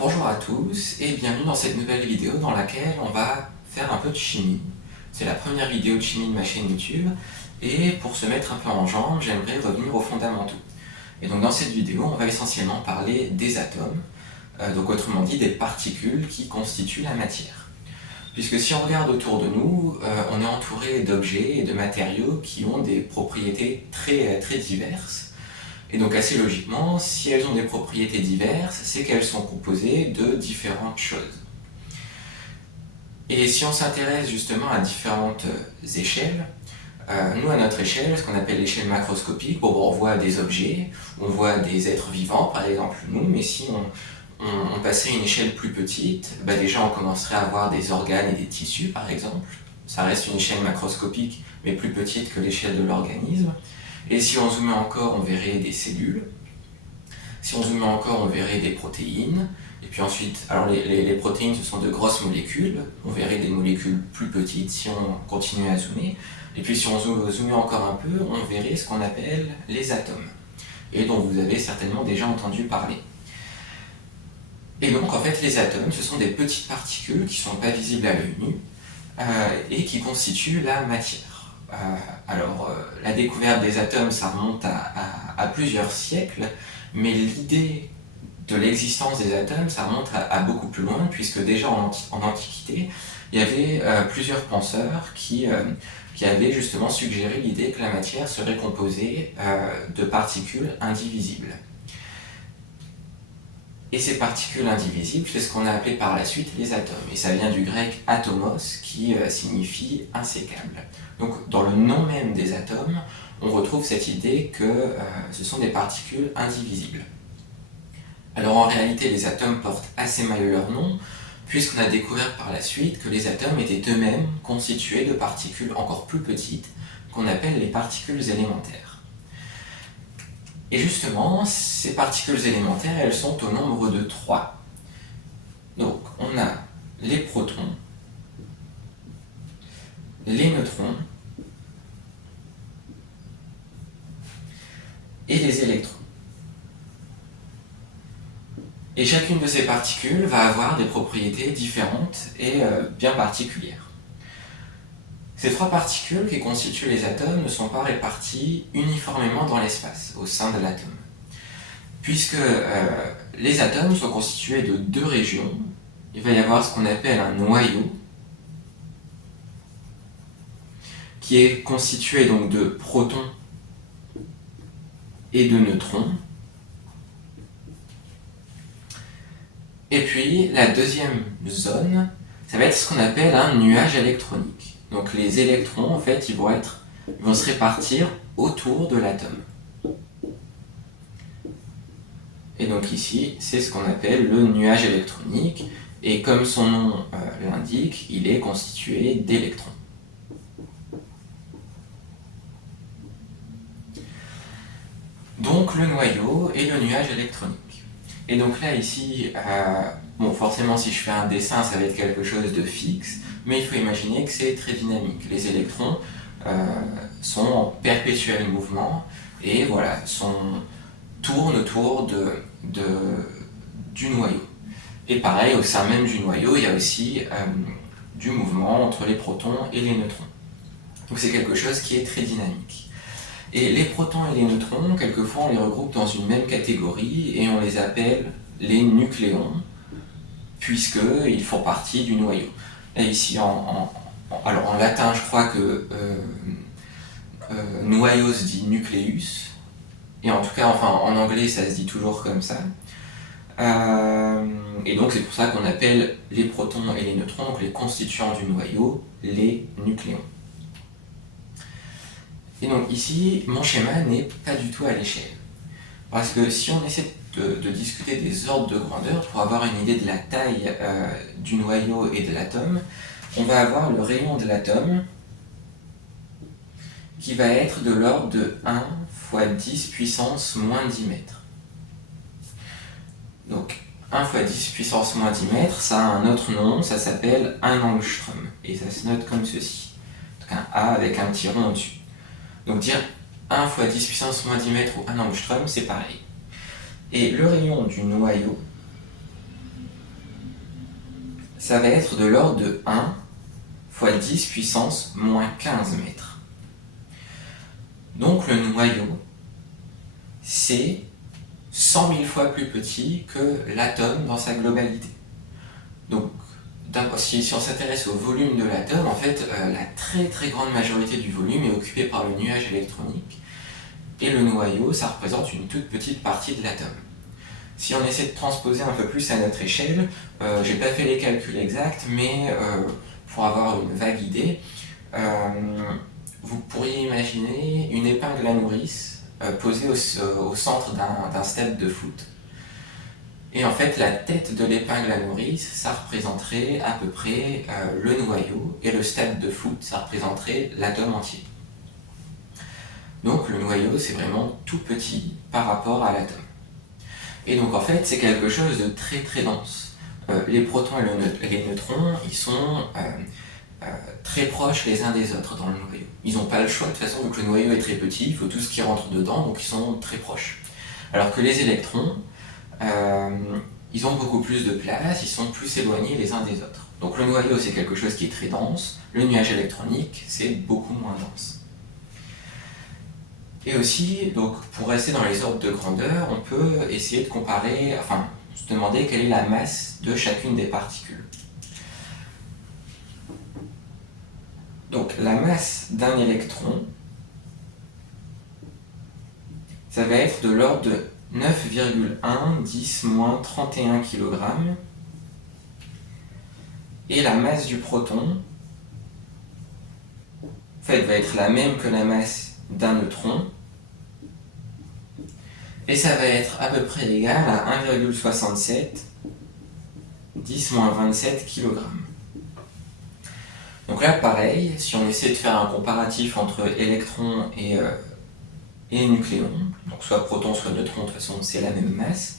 Bonjour à tous et bienvenue dans cette nouvelle vidéo dans laquelle on va faire un peu de chimie. C'est la première vidéo de chimie de ma chaîne YouTube et pour se mettre un peu en jambes, j'aimerais revenir aux fondamentaux. Et donc dans cette vidéo, on va essentiellement parler des atomes, donc autrement dit des particules qui constituent la matière. Puisque si on regarde autour de nous, on est entouré d'objets et de matériaux qui ont des propriétés très diverses. Et donc assez logiquement, si elles ont des propriétés diverses, c'est qu'elles sont composées de différentes choses. Et si on s'intéresse justement à différentes échelles, nous à notre échelle, ce qu'on appelle l'échelle macroscopique, on voit des objets, on voit des êtres vivants par exemple nous, mais si on passait à une échelle plus petite, déjà on commencerait à voir des organes et des tissus par exemple. Ça reste une échelle macroscopique, mais plus petite que l'échelle de l'organisme. Et si on zoomait encore, on verrait des cellules. Si on zoomait encore, on verrait des protéines. Et puis ensuite, alors les protéines, ce sont de grosses molécules. On verrait des molécules plus petites si on continuait à zoomer. Et puis si on zoomait encore un peu, on verrait ce qu'on appelle les atomes. Et dont vous avez certainement déjà entendu parler. Et donc, en fait, les atomes, ce sont des petites particules qui ne sont pas visibles à l'œil nu et qui constituent la matière. La découverte des atomes, ça remonte à plusieurs siècles, mais l'idée de l'existence des atomes, ça remonte à beaucoup plus loin, puisque déjà en Antiquité, il y avait plusieurs penseurs qui avaient justement suggéré l'idée que la matière serait composée de particules indivisibles. Et ces particules indivisibles, c'est ce qu'on a appelé par la suite les atomes. Et ça vient du grec atomos, qui signifie insécable. Donc dans le nom même des atomes, on retrouve cette idée que ce sont des particules indivisibles. Alors en réalité, les atomes portent assez mal leur nom, puisqu'on a découvert par la suite que les atomes étaient eux-mêmes constitués de particules encore plus petites, qu'on appelle les particules élémentaires. Et justement, ces particules élémentaires, elles sont au nombre de 3. Donc, on a les protons, les neutrons et les électrons. Et chacune de ces particules va avoir des propriétés différentes et bien particulières. Ces 3 particules qui constituent les atomes ne sont pas réparties uniformément dans l'espace, au sein de l'atome. Puisque les atomes sont constitués de 2 régions, il va y avoir ce qu'on appelle un noyau, qui est constitué donc de protons et de neutrons. Et puis la deuxième zone, ça va être ce qu'on appelle un nuage électronique. Donc les électrons, en fait, ils vont se répartir autour de l'atome. Et donc ici, c'est ce qu'on appelle le nuage électronique. Et comme son nom l'indique, il est constitué d'électrons. Donc le noyau et le nuage électronique. Et donc là, ici, forcément, si je fais un dessin, ça va être quelque chose de fixe. Mais il faut imaginer que c'est très dynamique. Les électrons sont en perpétuel mouvement et voilà, tournent autour du noyau. Et pareil, au sein même du noyau, il y a aussi du mouvement entre les protons et les neutrons. Donc c'est quelque chose qui est très dynamique. Et les protons et les neutrons, quelquefois, on les regroupe dans une même catégorie et on les appelle les nucléons, puisqu'ils font partie du noyau. Là, ici, en latin, je crois que noyau se dit nucleus, et en tout cas, en anglais, ça se dit toujours comme ça. Et donc, c'est pour ça qu'on appelle les protons et les neutrons, donc les constituants du noyau, les nucléons. Et donc ici, mon schéma n'est pas du tout à l'échelle. Parce que si on essaie de discuter des ordres de grandeur pour avoir une idée de la taille du noyau et de l'atome, on va avoir le rayon de l'atome qui va être de l'ordre de 1 fois 10 puissance moins 10 mètres. Donc 1 fois 10 puissance moins 10 mètres, ça a un autre nom, ça s'appelle un angstrom. Et ça se note comme ceci. Donc un A avec un petit rond au-dessus. Donc dire 1 fois 10 puissance moins 10 mètres ou 1 angstrom, c'est pareil. Et le rayon du noyau, ça va être de l'ordre de 1 fois 10 puissance moins 15 mètres. Donc le noyau, c'est 100 000 fois plus petit que l'atome dans sa globalité. Donc, si on s'intéresse au volume de l'atome, en fait, la très grande majorité du volume est occupée par le nuage électronique, et le noyau, ça représente une toute petite partie de l'atome. Si on essaie de transposer un peu plus à notre échelle, j'ai pas fait les calculs exacts, mais pour avoir une vague idée, vous pourriez imaginer une épingle à nourrice posée au centre d'un stade de foot. Et en fait, la tête de l'épingle à nourrice, ça représenterait à peu près le noyau, et le stade de foot, ça représenterait l'atome entier. Donc le noyau, c'est vraiment tout petit par rapport à l'atome. Et donc en fait, c'est quelque chose de très dense. Les protons et les neutrons, ils sont très proches les uns des autres dans le noyau. Ils n'ont pas le choix, de toute façon, donc le noyau est très petit, il faut tout ce qui rentre dedans, donc ils sont très proches. Alors que les électrons, ils ont beaucoup plus de place, ils sont plus éloignés les uns des autres. Donc le noyau, c'est quelque chose qui est très dense, le nuage électronique, c'est beaucoup moins dense. Et aussi, donc, pour rester dans les ordres de grandeur, on peut essayer de comparer, enfin, se demander quelle est la masse de chacune des particules. Donc la masse d'un électron, ça va être de l'ordre de 9,1 10 moins 31 kg. Et la masse du proton, en fait, va être la même que la masse d'un neutron. Et ça va être à peu près égal à 1,67 10 moins 27 kg. Donc là, pareil, si on essaie de faire un comparatif entre électrons et nucléons, donc soit proton, soit neutron, de toute façon c'est la même masse.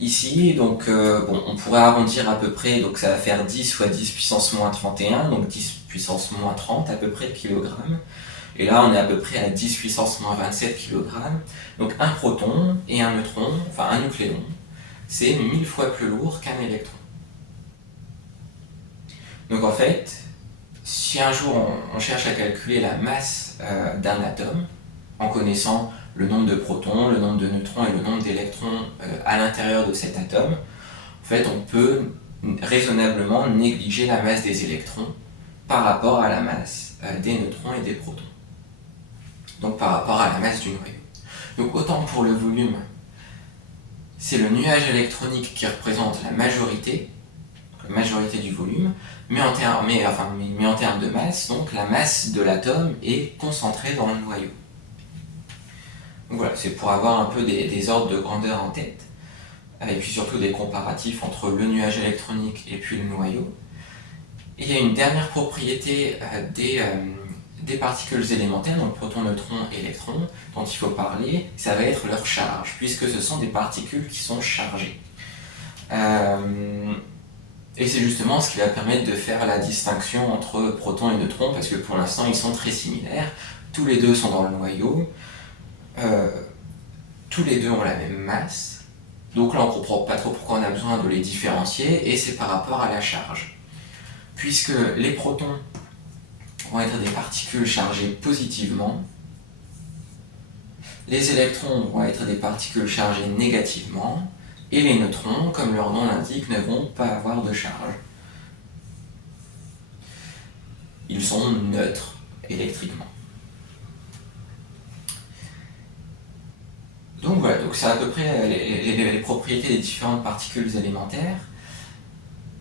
Ici, donc, on pourrait arrondir à peu près, donc ça va faire 10 fois 10 puissance moins 31, donc 10 puissance moins 30 à peu près kilogrammes. Et là, on est à peu près à 10 puissance moins 27 kg. Donc un proton et un neutron, enfin un nucléon, c'est 1000 fois plus lourd qu'un électron. Donc en fait, si un jour on cherche à calculer la masse d'un atome, en connaissant le nombre de protons, le nombre de neutrons et le nombre d'électrons à l'intérieur de cet atome, en fait, on peut raisonnablement négliger la masse des électrons par rapport à la masse des neutrons et des protons. Donc par rapport à la masse du noyau. Donc autant pour le volume, c'est le nuage électronique qui représente la majorité du volume, mais en termes de masse, donc la masse de l'atome est concentrée dans le noyau. Donc voilà, c'est pour avoir un peu des ordres de grandeur en tête, et puis surtout des comparatifs entre le nuage électronique et puis le noyau. Et il y a une dernière propriété des particules élémentaires, donc protons, neutrons, électrons, dont il faut parler, ça va être leur charge, puisque ce sont des particules qui sont chargées. Et c'est justement ce qui va permettre de faire la distinction entre protons et neutrons, parce que pour l'instant ils sont très similaires, tous les deux sont dans le noyau, tous les deux ont la même masse, donc là on ne comprend pas trop pourquoi on a besoin de les différencier, et c'est par rapport à la charge. Puisque les protons vont être des particules chargées positivement, les électrons vont être des particules chargées négativement, et les neutrons, comme leur nom l'indique, ne vont pas avoir de charge. Ils sont neutres électriquement. Donc voilà, donc c'est à peu près les propriétés des différentes particules élémentaires.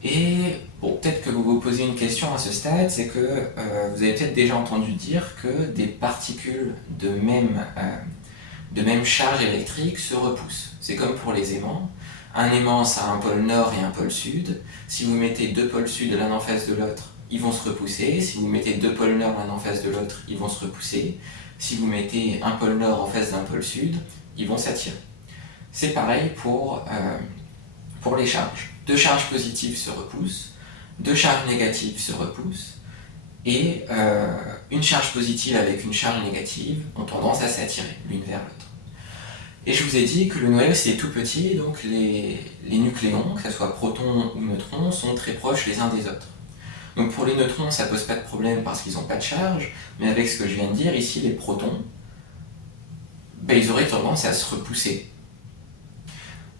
Et bon, peut-être que vous vous posez une question à ce stade, c'est que vous avez peut-être déjà entendu dire que des particules de même charge électrique se repoussent. C'est comme pour les aimants. Un aimant, ça a un pôle nord et un pôle sud. Si vous mettez deux pôles sud l'un en face de l'autre, ils vont se repousser. Si vous mettez deux pôles nord l'un en face de l'autre, ils vont se repousser. Si vous mettez un pôle nord en face d'un pôle sud, ils vont s'attirer. C'est pareil pour les charges. Deux charges positives se repoussent, deux charges négatives se repoussent, et une charge positive avec une charge négative ont tendance à s'attirer l'une vers l'autre. Et je vous ai dit que le noyau c'est tout petit, donc les nucléons, que ce soit protons ou neutrons, sont très proches les uns des autres. Donc pour les neutrons, ça pose pas de problème parce qu'ils n'ont pas de charge, mais avec ce que je viens de dire, ici les protons, ils auraient tendance à se repousser.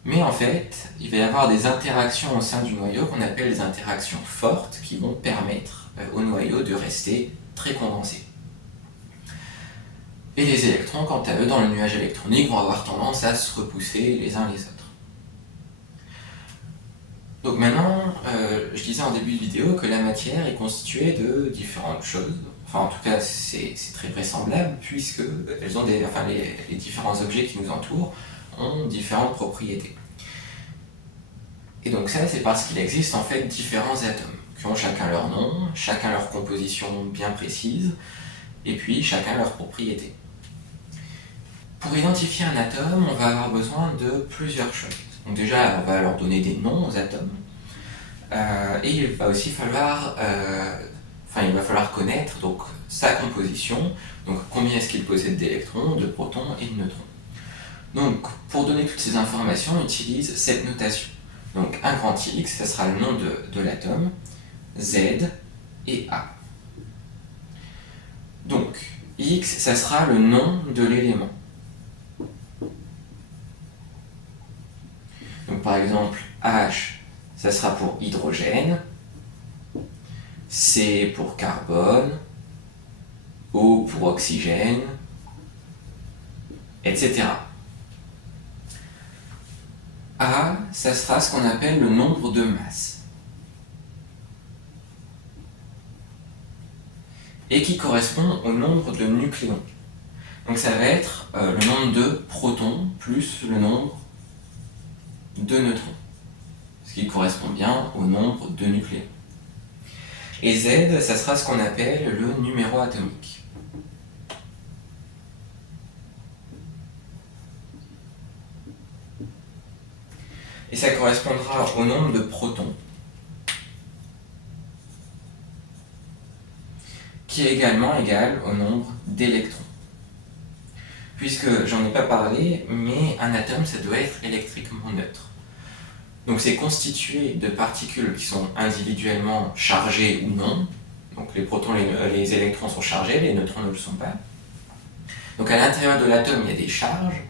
Mais en fait, il va y avoir des interactions au sein du noyau qu'on appelle des interactions fortes qui vont permettre au noyau de rester très condensé. Et les électrons, quant à eux, dans le nuage électronique, vont avoir tendance à se repousser les uns les autres. Donc maintenant, je disais en début de vidéo que la matière est constituée de différentes choses. Enfin, en tout cas, c'est très vraisemblable, puisque elles ont les différents objets qui nous entourent ont différentes propriétés. Et donc ça, c'est parce qu'il existe en fait différents atomes, qui ont chacun leur nom, chacun leur composition bien précise, et puis chacun leur propriété. Pour identifier un atome, on va avoir besoin de plusieurs choses. Donc déjà, on va leur donner des noms aux atomes, et il va aussi falloir, connaître donc, sa composition, donc combien est-ce qu'il possède d'électrons, de protons et de neutrons. Donc pour donner toutes ces informations, on utilise cette notation. Donc un grand X, ça sera le nom de l'atome, Z et A. Donc X, ça sera le nom de l'élément. Donc par exemple, H, ça sera pour hydrogène, C pour carbone, O pour oxygène, etc. A, ça sera ce qu'on appelle le nombre de masse, et qui correspond au nombre de nucléons. Donc ça va être le nombre de protons plus le nombre de neutrons, ce qui correspond bien au nombre de nucléons. Et Z, ça sera ce qu'on appelle le numéro atomique. Et ça correspondra au nombre de protons, qui est également égal au nombre d'électrons. Puisque j'en ai pas parlé, mais un atome, ça doit être électriquement neutre. Donc c'est constitué de particules qui sont individuellement chargées ou non. Donc les protons, les électrons sont chargés, les neutrons ne le sont pas. Donc à l'intérieur de l'atome, il y a des charges,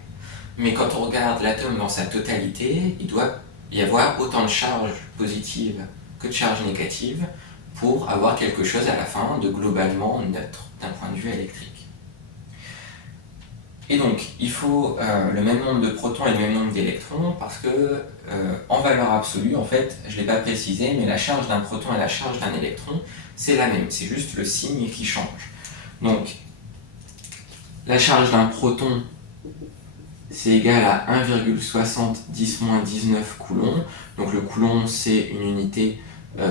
mais quand on regarde l'atome dans sa totalité, il doit y avoir autant de charges positives que de charges négatives pour avoir quelque chose à la fin de globalement neutre d'un point de vue électrique. Et donc, il faut le même nombre de protons et le même nombre d'électrons parce que, en valeur absolue, en fait, je ne l'ai pas précisé, mais la charge d'un proton et la charge d'un électron, c'est la même, c'est juste le signe qui change. Donc, la charge d'un proton, c'est égal à 1,60 10-19 coulombs. Donc le coulomb, c'est une unité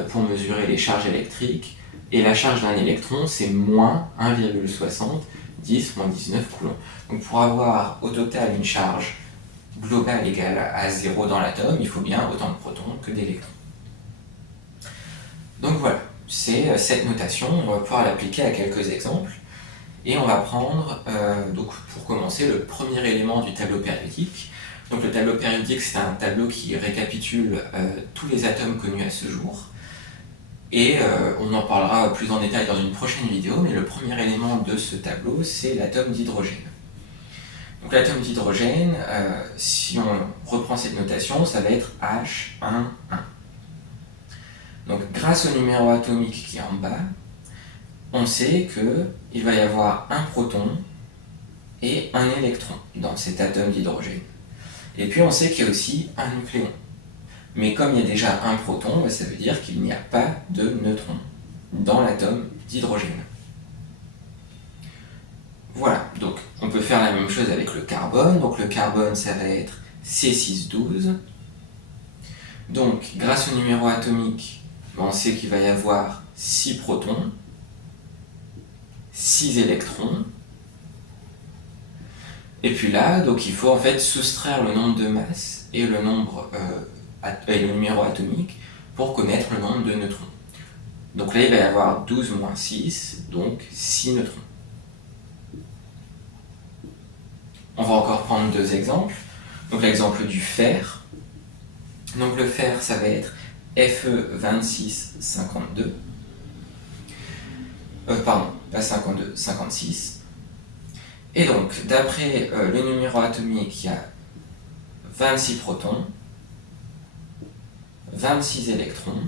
pour mesurer les charges électriques. Et la charge d'un électron, c'est moins 1,60 10-19 coulombs. Donc pour avoir au total une charge globale égale à 0 dans l'atome, il faut bien autant de protons que d'électrons. Donc voilà, c'est cette notation, on va pouvoir l'appliquer à quelques exemples. Et on va prendre, donc pour commencer, le premier élément du tableau périodique. Donc le tableau périodique, c'est un tableau qui récapitule tous les atomes connus à ce jour. Et on en parlera plus en détail dans une prochaine vidéo, mais le premier élément de ce tableau, c'est l'atome d'hydrogène. Donc l'atome d'hydrogène, si on reprend cette notation, ça va être H11. Donc grâce au numéro atomique qui est en bas, on sait qu'il va y avoir un proton et un électron dans cet atome d'hydrogène. Et puis on sait qu'il y a aussi un nucléon. Mais comme il y a déjà un proton, ça veut dire qu'il n'y a pas de neutron dans l'atome d'hydrogène. Voilà, donc on peut faire la même chose avec le carbone. Donc le carbone, ça va être C612. Donc grâce au numéro atomique, on sait qu'il va y avoir 6 protons, 6 électrons. Et puis là, donc il faut en fait soustraire le nombre de masses et le numéro atomique pour connaître le nombre de neutrons. Donc là, il va y avoir 12 moins 6, donc 6 neutrons. On va encore prendre deux exemples. Donc l'exemple du fer. Donc le fer, ça va être Fe2652. Pardon, pas 52, 56. Et donc, d'après le numéro atomique, il y a 26 protons, 26 électrons,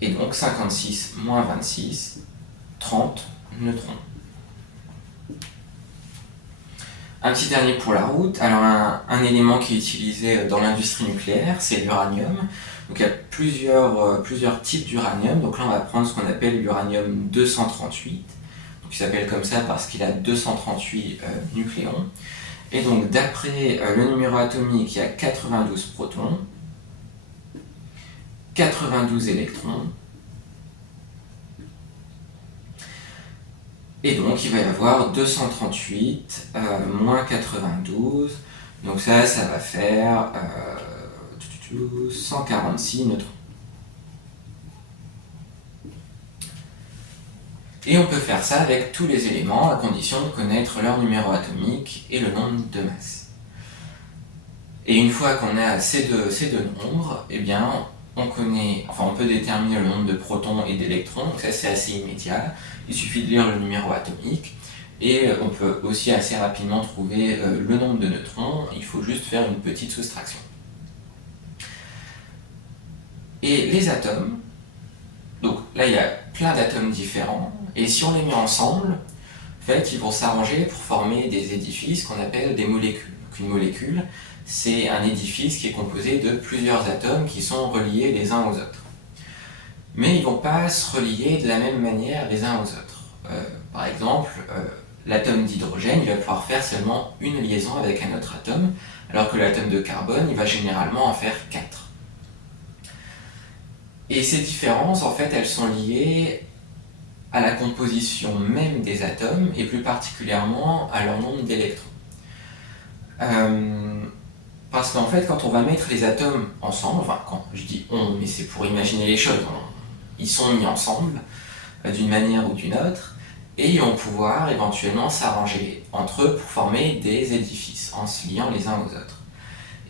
et donc 56 moins 26, 30 neutrons. Un petit dernier pour la route. Alors un élément qui est utilisé dans l'industrie nucléaire, c'est l'uranium. Donc il y a plusieurs types d'uranium. Donc là on va prendre ce qu'on appelle l'uranium 238. Donc il s'appelle comme ça parce qu'il a 238 nucléons. Et donc d'après le numéro atomique, il y a 92 protons, 92 électrons, et donc il va y avoir 238 moins 92, donc ça va faire 146 neutrons. Et on peut faire ça avec tous les éléments à condition de connaître leur numéro atomique et le nombre de masses. Et une fois qu'on a ces deux nombres, eh bien on peut déterminer le nombre de protons et d'électrons, donc ça c'est assez immédiat. Il suffit de lire le numéro atomique et on peut aussi assez rapidement trouver le nombre de neutrons, il faut juste faire une petite soustraction. Et les atomes, donc là il y a plein d'atomes différents, et si on les met ensemble, en fait ils vont s'arranger pour former des édifices qu'on appelle des molécules. Donc une molécule, c'est un édifice qui est composé de plusieurs atomes qui sont reliés les uns aux autres. Mais ils ne vont pas se relier de la même manière les uns aux autres. Par exemple, l'atome d'hydrogène, il va pouvoir faire seulement une liaison avec un autre atome, alors que l'atome de carbone, il va généralement en faire 4. Et ces différences, en fait, elles sont liées à la composition même des atomes, et plus particulièrement à leur nombre d'électrons. Parce qu'en fait, quand on va mettre les atomes ensemble, enfin, quand je dis on, mais c'est pour imaginer les choses, ils sont mis ensemble d'une manière ou d'une autre, et ils vont pouvoir éventuellement s'arranger entre eux pour former des édifices, en se liant les uns aux autres.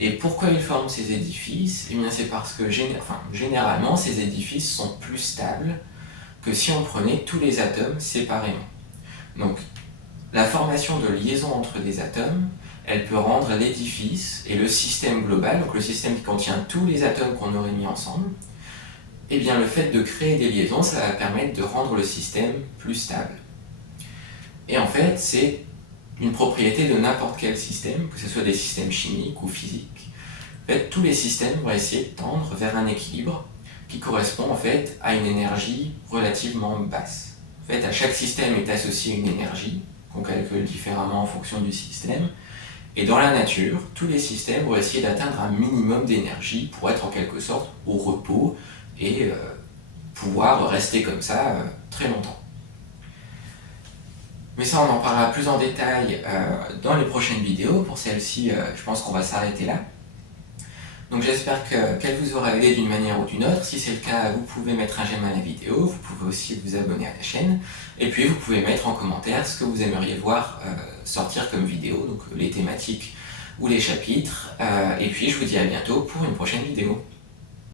Et pourquoi ils forment ces édifices? Eh bien, c'est parce que généralement, ces édifices sont plus stables que si on prenait tous les atomes séparément. Donc, la formation de liaison entre des atomes, elle peut rendre l'édifice et le système global, donc le système qui contient tous les atomes qu'on aurait mis ensemble, eh bien le fait de créer des liaisons, ça va permettre de rendre le système plus stable. Et en fait, c'est une propriété de n'importe quel système, que ce soit des systèmes chimiques ou physiques. En fait, tous les systèmes vont essayer de tendre vers un équilibre qui correspond en fait à une énergie relativement basse. En fait, à chaque système est associée une énergie qu'on calcule différemment en fonction du système. Et dans la nature, tous les systèmes vont essayer d'atteindre un minimum d'énergie pour être en quelque sorte au repos et pouvoir rester comme ça très longtemps. Mais ça, on en parlera plus en détail dans les prochaines vidéos. Pour celle-ci, je pense qu'on va s'arrêter là. Donc j'espère qu'elle vous aura aidé d'une manière ou d'une autre. Si c'est le cas, vous pouvez mettre un j'aime à la vidéo, vous pouvez aussi vous abonner à la chaîne, et puis vous pouvez mettre en commentaire ce que vous aimeriez voir sortir comme vidéo, donc les thématiques ou les chapitres. Et puis je vous dis à bientôt pour une prochaine vidéo.